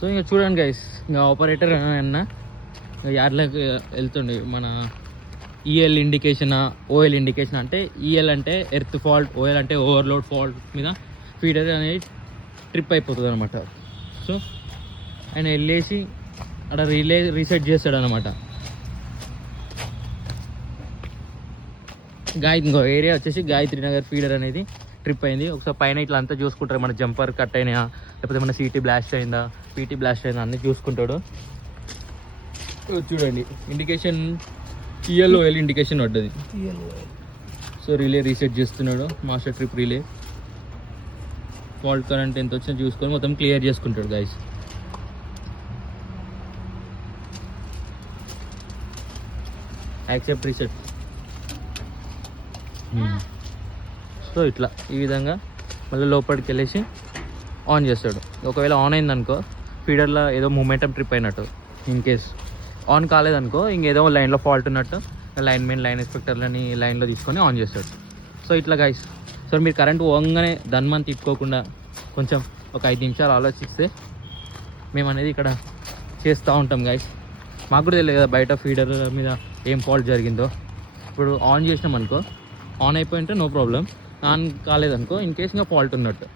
So ఇంకా చూడండి guys, ఇంకా ఆపరేటర్ అన్న యార్డ్లోకి వెళ్తుండే మన ఈఎల్ ఇండికేషన్, ఓఎల్ ఇండికేషన్. అంటే ఈఎల్ అంటే ఎర్త్ ఫాల్ట్, ఓఎల్ అంటే ఓవర్లోడ్ ఫాల్ట్ మీద ఫీడర్ అనేది ట్రిప్ అయిపోతుంది అనమాట. సో ఆయన వెళ్ళేసి అక్కడ రీసెట్ చేస్తాడు అనమాట. ఇంకో ఏరియా వచ్చేసి గాయత్రి నగర్ ఫీడర్ అనేది ట్రిప్ అయింది. ఒకసారి పైన ఇట్లా అంతా చూసుకుంటారు, మన జంపర్ కట్ అయినా లేకపోతే మన సిటీ బ్లాస్ట్ అయిందా, పీటీ బ్లాస్ట్ అయిందా అన్నీ చూసుకుంటాడు. చూడండి ఇండికేషన్ ఈఎల్ ఓఎల్ ఇండికేషన్ పడ్డది. సో రిలే రీసెట్ చేస్తున్నాడు, master trip relay. Fault current ఎంత వచ్చినా చూసుకొని మొత్తం క్లియర్ చేసుకుంటాడు గైస్. Accept reset. సో ఇట్లా ఈ విధంగా మళ్ళీ లోపలికి వెళ్ళేసి ఆన్ చేస్తాడు. ఒకవేళ ఆన్ అయిందనుకో ఫీడర్లో ఏదో మూమెంటం ట్రిప్ అయినట్టు. ఇన్ కేస్ ఆన్ కాలేదనుకో ఇంకేదో లైన్లో ఫాల్ట్ ఉన్నట్టు లైన్ మెయిన్ లైన్ ఇన్స్పెక్టర్లని లైన్లో తీసుకొని ఆన్ చేస్తాడు. సో ఇట్లా గైస్. సో మీరు కరెంట్ పోగానే దన్మని తిప్పుకోకుండా కొంచెం ఒక 5 నిమిషాలు ఆలోచిస్తే మేము అనేది ఇక్కడ చేస్తూ ఉంటాం గైస్. మాకు కూడా తెలియదు కదా బయట ఫీడర్ మీద ఏం ఫాల్ట్ జరిగిందో. ఇప్పుడు ఆన్ చేసినాం అనుకో, ఆన్ అయిపోయింటే నో ప్రాబ్లం. ఆన్ కాలేదనుకో ఇన్ కేస్ ఇంకా ఫాల్ట్ ఉన్నట్టు.